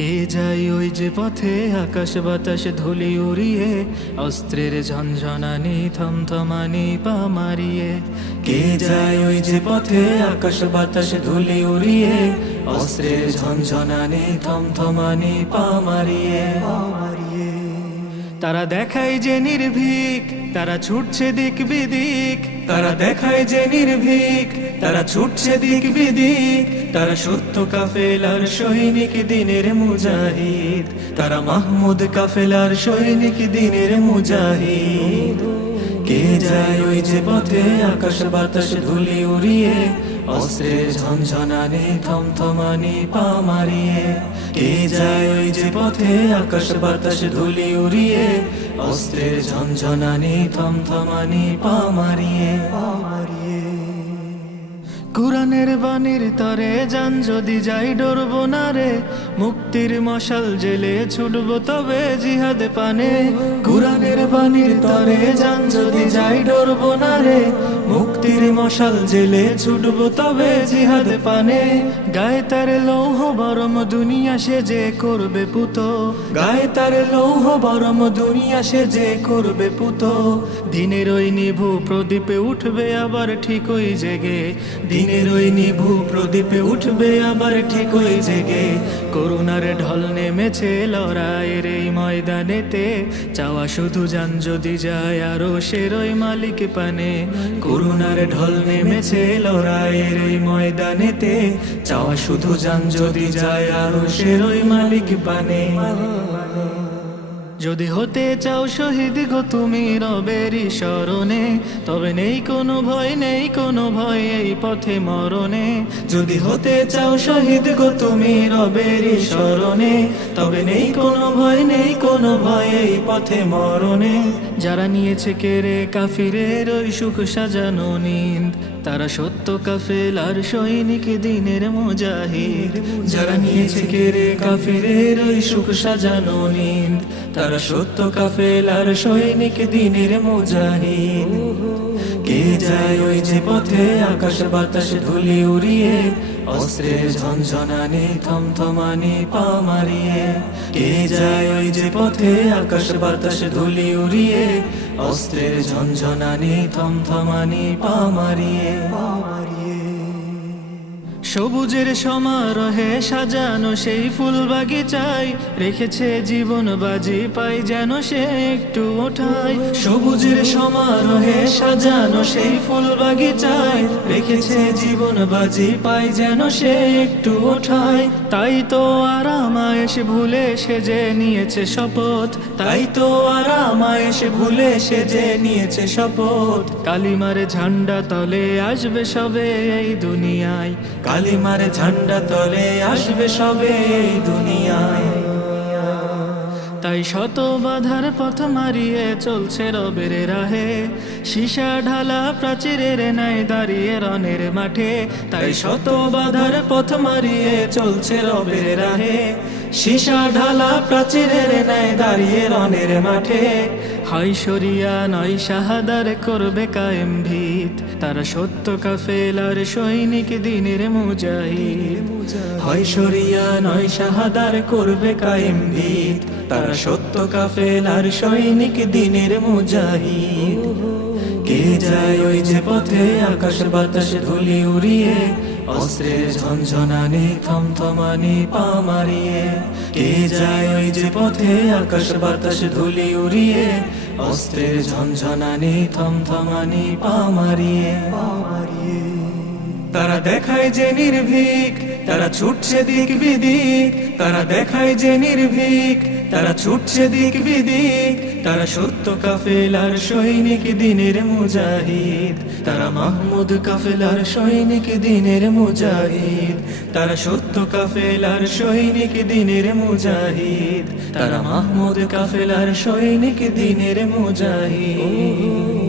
কে যায় ওই যে পথে আকাশ বাতাস ধুলি উড়িয়ে, অস্ত্রের ঝনঝনানি থমথমানি পা মারিয়ে। কে যায় ওই যে পথে আকাশ বাতাস ধুলি উড়িয়ে, অস্ত্রের ঝনঝনানি থমথমানি পা মারিয়ে। তারা দেখায় যে নির্ভীক, তারা ছুটছে দিক বিদিক। তারা দেখায় যে নির্ভীক, তারা ছুটছে দিক বিদিক। তারা সত্য কাফেলার সৈনিক, দিনের মুজাহিদ। তারা মাহমুদ কাফেলার সৈনিক, দিনের মুজাহিদ। কে যায় ওই যে পথে আকাশ বাতাস ধুলি উড়িয়ে, অস্ত্রের ঝনঝনানি থমথমানি পা মারিয়ে। কে যায় ওই যে পথে আকাশ বাতাস ধুলি উড়িয়ে, অস্ত্রের ঝনঝনানি থমথমানি পা মারিয়ে। কুরআনের বাণীর তরে যান যদি যাই ডরব না রে, মুক্তির মশাল জেলে ছুটব তবে জিহাদ পানে। কুরআনের বাণীর তরে যান যদি যাই ডরব না রে, মুক্তির মশাল জেলে ছুটব তবে জিহাদ পানে। গায়ে তার লৌহ বরম দুনিয়া সে যে করবে পুত, গায়ে তার লৌহ বরম দুনিয়া সে যে করবে পুত। দিনের ওই নিভু প্রদীপে উঠবে আবার ঠিকই জেগে, দিনের ওই নিভু প্রদীপে উঠবে আবার ঠিকই জেগে। করুণার ঢল নেমেছে লড়াইয়ের এই ময়দানেতে, চাওয়া শুধু যান যদি যায় আরো সেরই মালিক পানে। করুণার ঢল নেমেছে লড়াইয়ের এই ময়দানেতে, চাওয়া শুধু যান যদি যায় আরো সেরই মালিক পানে। যদি হতে চাও শহীদ গো তুমি রবেরই শরণে, তবে নেই কোনো ভয়, নেই কোনো ভয় এই পথে মরণে। যদি হতে চাও শহীদ গো তুমি রবেরই শরণে, তবে নেই কোনো ভয়, নেই কোনো ভয় এই পথে মরণে। যারা নিয়েছে কেড়ে কাফিরের ওই সুখ সাজানো নিন্দ, তারা সত্য কাফেলার সৈনিক, দিনের মুজাহিদ। যারা নিয়েছে কেড়ে কাফিরের ওই সুখ সাজানো নিন্দ, তারা সত্য কাফেলার সৈনিক, দিনের মুজাহিদ। কে যায় ওই যে পথে আকাশ বাতাস ধুলি উড়িয়ে, অস্ত্রের ঝনঝনানি থমথমানি পা মারিয়ে। কে যায় ওই যে পথে আকাশ বাতাস ধুলি উড়িয়ে, অস্ত্রের ঝনঝনানি থমথমানি পা মারিয়ে। সবুজের সমারোহে সাজানো সেই ফুল বাগিচায়, রেখেছে জীবন বাজি পাই যেন সে একটু ওঠায়। সবুজের সমারোহে সাজানো সেই ফুল বাগিচায়, রেখেছে জীবন বাজি পাই যেন সে একটু ওঠায়। তাই তো আরাম এসে ভুলে সে যে নিয়েছে শপথ, তাই তো আরাম এসে ভুলে সে যে নিয়েছে শপথ। কালিমার ঝান্ডা তলে আসবে সবে এই দুনিয়ায়, কালিমার ঝান্ডা তলে আসবে সবে এই দুনিয়ায়। তাই শত বাধার পথ মারিয়ে চলছে রবের রাহে, সীসা ঢালা প্রাচীরের ন্যায় দাঁড়িয়ে রণের মাঠে। তাই শত বাধার পথ মারিয়ে চলছে রবের রাহে, সীসা ঢালা প্রাচীরের ন্যায় দাঁড়িয়ে রণের মাঠে। হয় শরিয়া নয় শাহাদার করবে কায়েম ভিত, তারা সত্য কাফেলার সৈনিক, দিনের মুজাহিদ। হয় শরিয়া নয় শাহাদার করবে কায়েম ভিত, তারা সত্য কাফেলার সৈনিক, দিনের মুজাহিদ। কে যায় ওই যে পথে আকাশ বাতাস ধুলি উড়িয়ে, অস্ত্রের ঝনঝনানি থমথমানি পা মারিয়ে। কে যায় ওই যে পথে আকাশ বাতাস ধুলি উড়িয়ে, অস্ত্রের ঝনঝনানি থমথমানি পা মারিয়ে। তারা দেখায় যে নির্ভীক, তারা ছুটছে দিক বিদিক। তারা দেখায় যে নির্ভীক, তারা ছুটছে দিক বিদিক। তারা সত্য কাফেলার সৈনিক, দিনের মুজাহিদ। তারা মাহমুদ কাফেলার সৈনিক, দিনের মুজাহিদ। তারা সত্য কাফেলার সৈনিক, দিনের মুজাহিদ। তারা মাহমুদ কাফেলার সৈনিক, দিনের মুজাহিদ।